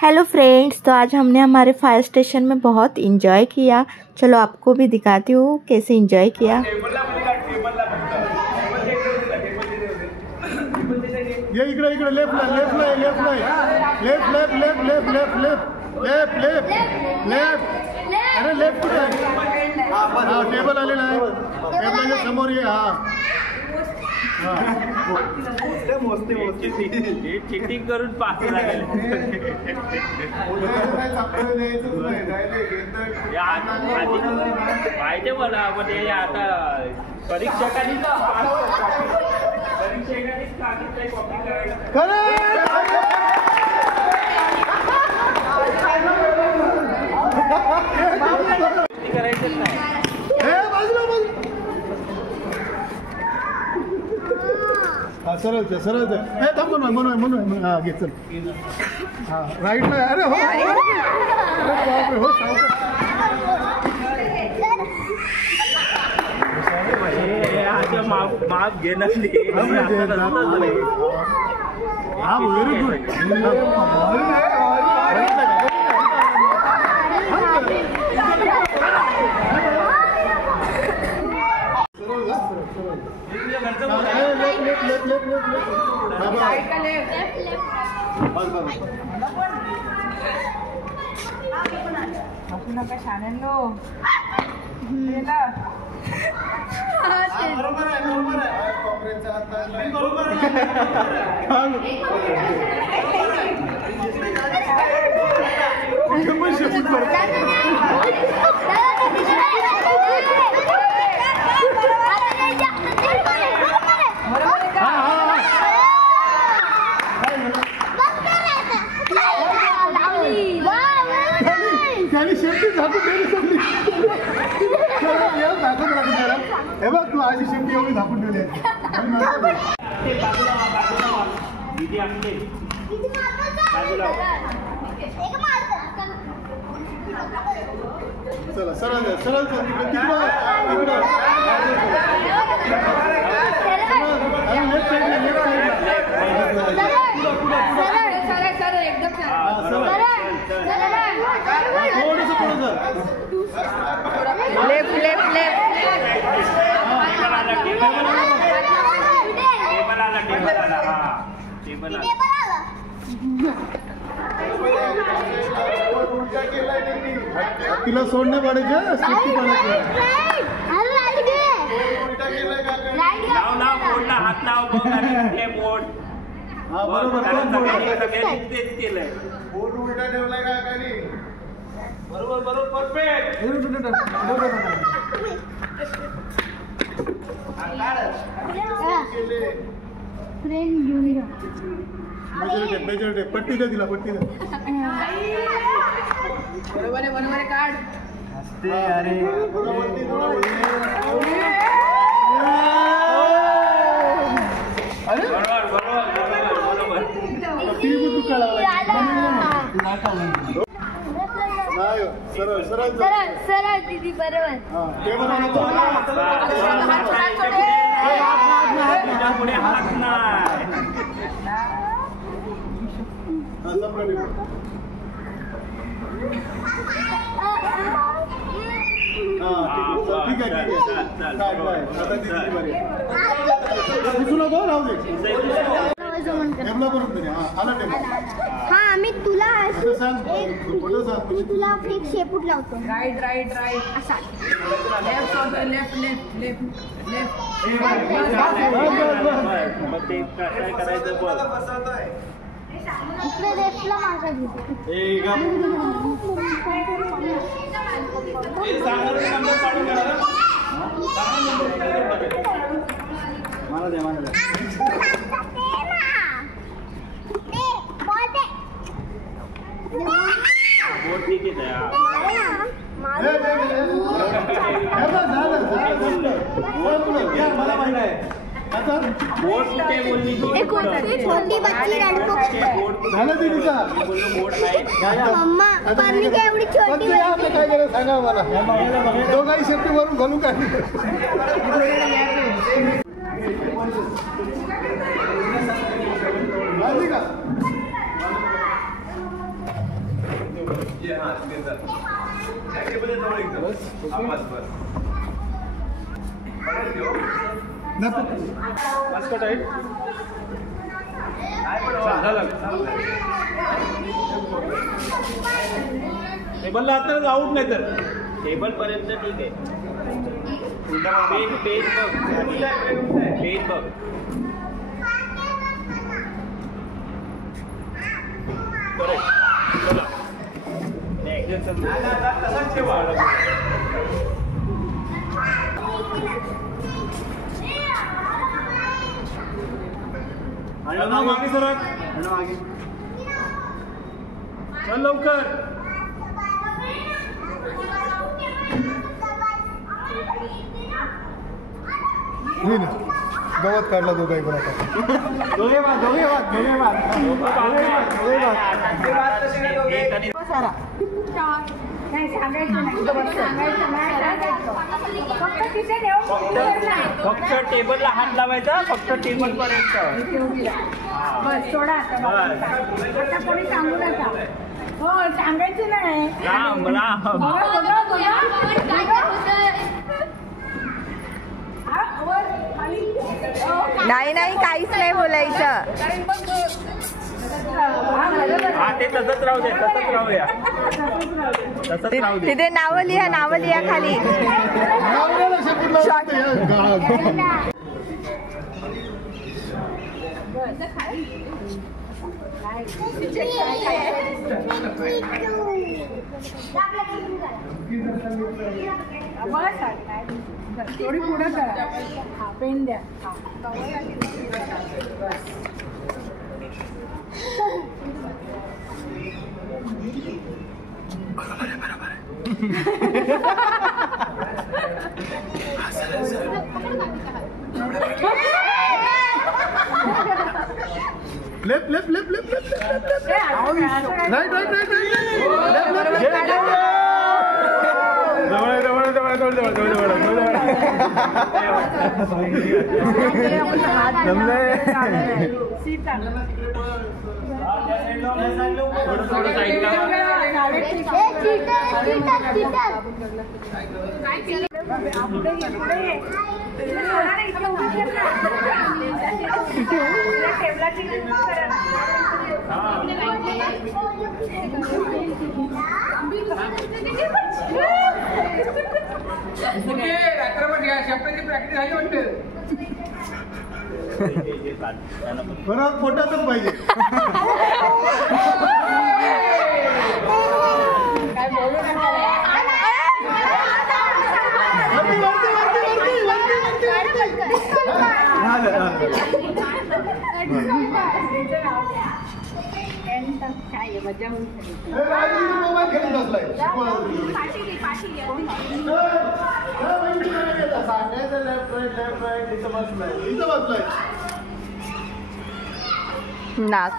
Hello friends, तो आज हमने हमारे फायर स्टेशन में बहुत इंजॉय किया। चलो आपको भी दिखाती हूँ कैसे इंजॉय किया। ये इकडे इकडे left left left left left left left left left left left अरे लेफ्ट कुठे आहे? हा टेबल आलेला आहे, टेबलच्या समोर ये. हा चिटिंग करून पास लागेल. पाहिजे मला पण हे आता परीक्षकांनीच कॉपी करायचं नाही. सरळ सरळ थांब म्हणून हा घे चल. हा राईट नाही. अरे हो माफ घेणार हा व्हेरी गुड. हे बघ तू आधी शेपटी एवढी झाकून ठेवली. चला सरळ सरळ लेफ्ट लेफ्ट लेफ्ट. तिला सोडणे पाडायचे. हात लाव बोट. हा बरोबर तेच केलंय. बोट उलटा ठेवलाय का खाली. बरोबर बरोबर परफेक्ट. मेजर पट्टी दे तिला पट्टी दे. बरोबर आहे काढ. अरे सरळ सरळ सरळ दीदी बरोबर. पुढे हात नाही. ठीक आहे हा मी तुला मी तुला एक शेपूट लावतो. राईट राईट राईट असा left left left left left. मग ते काय करायचं बघ. इकडे लेफ्टला मागा बोट ठीक आहे. मला माहिती आहे. बोट कुठे बोलली? छोटी बच्ची रडको झालं दीदीचा. बोट आहे. मम्मा पाणी काय एवढी छोटी काय करायचं सांगा मला. दोघाही शेपटी वरून घालून काय का मस्त टाईट झालं टेबलला आता आउट नाही तर टेबल पर्यंत ठीक आहे. पेज बघ. तसंच ठेवा. मागे सर चल लवकर. गवत काढला दोघाही पण आता दोघे फक्त टेबलला हात लावायचा. फक्त टेबल पर्यंत बस सोडा. कोणी सांगू नका. हो सांगायचं नाही. राम नाही काहीच नाही बोलायचं. हा ते तसंच राहू दे. तसंच राहू दे. तिथे नावं लिहा खाली. थोडी पुढे करा. हा पेन द्या. लेफ्ट प्रॅक्टिस आहे वाटतं. बरोबर फोटोच पाहिजे. काय बोलू नका. मजा होऊन नाक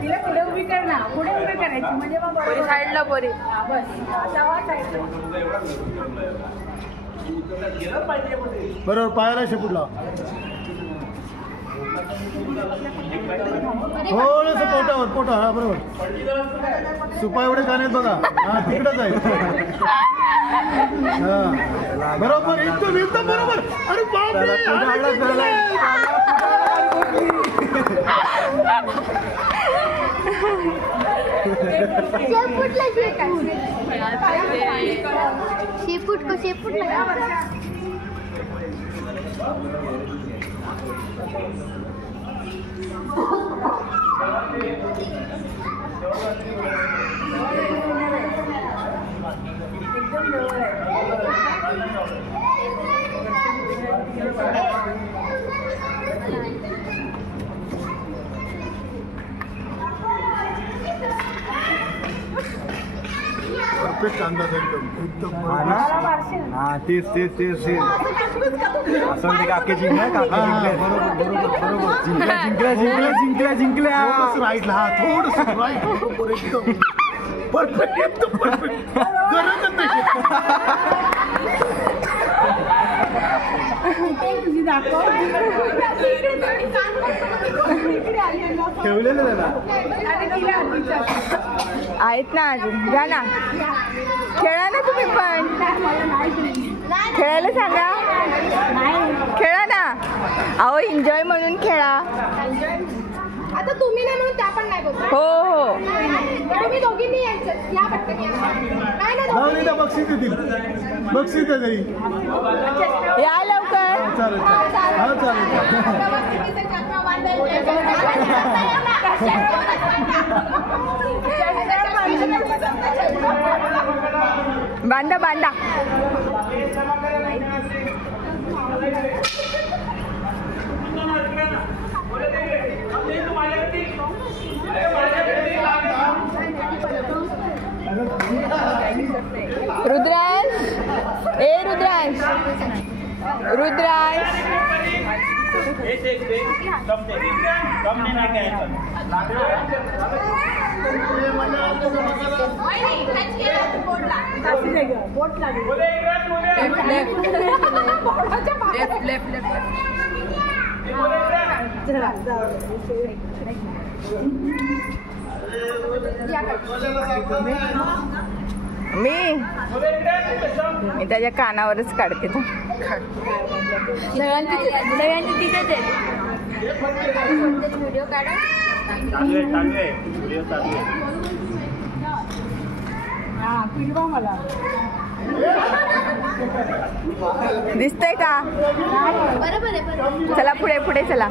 तिला पुढे उभी कर ना. पुढे उभी करायची म्हणजे मग साईडला बरी. बस बरोबर पायाला शेपूट लावा. थोडस पोटावर हा बरोबर. सुपा एवढे कान आहेत बघा. हा तिकडच आहे. हा बरोबर एकदम बरोबर. अरे बापरे शेपूट लगा. परफेक्ट अंदाज एकदम तेच असं म्हणजे काके जिंकल्या राईटला. हा थोडस राईट बरोबर एकदम परफेक्ट एकदम परफेक्ट. गरजच नाही. ठेवलेलं त्याला. आहेत ना अजून, घ्या ना, खेळा ना तुम्ही पण, खेळायला सांगा, खेळा ना. अहो एन्जॉय म्हणून खेळा. आता तुम्ही नाही म्हणून त्या पण नाही बोलत. हो हो तुम्ही दोघींनी यायचं या पटकन या. नाही ना जाऊ दे, बक्षीस देतील, बक्षीस दे तरी. या लवकर. चालेल हा चालेल. बांधा बांधा. रुद्रांश, ए रुद्रांश, रुद्रांश. मी त्याच्या कानावरच काढते. सगळ्यांची तिथेच आहे. व्हिडिओ काढा. दिसतंय का? बरोबर आहे, बरोबर. चला पुढे पुढे चला.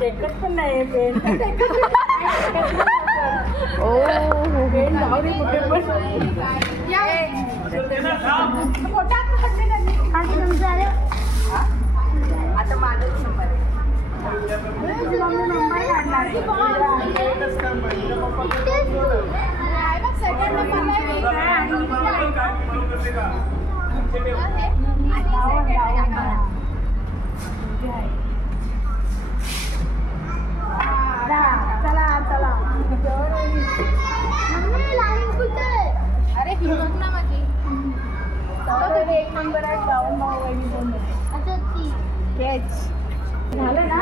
टेकत पण नाही पेन. ओ पेन जाऊ दे कुठे पण. आता माझंच नंबर आहे. मुंबई काढणार आहे. सेकंड नंबर चला चला. अरे हिंमत ना माझी. एक नंबर आहे. जाऊन भाऊ वहिनी दोन. अच्छा ती झालं ना.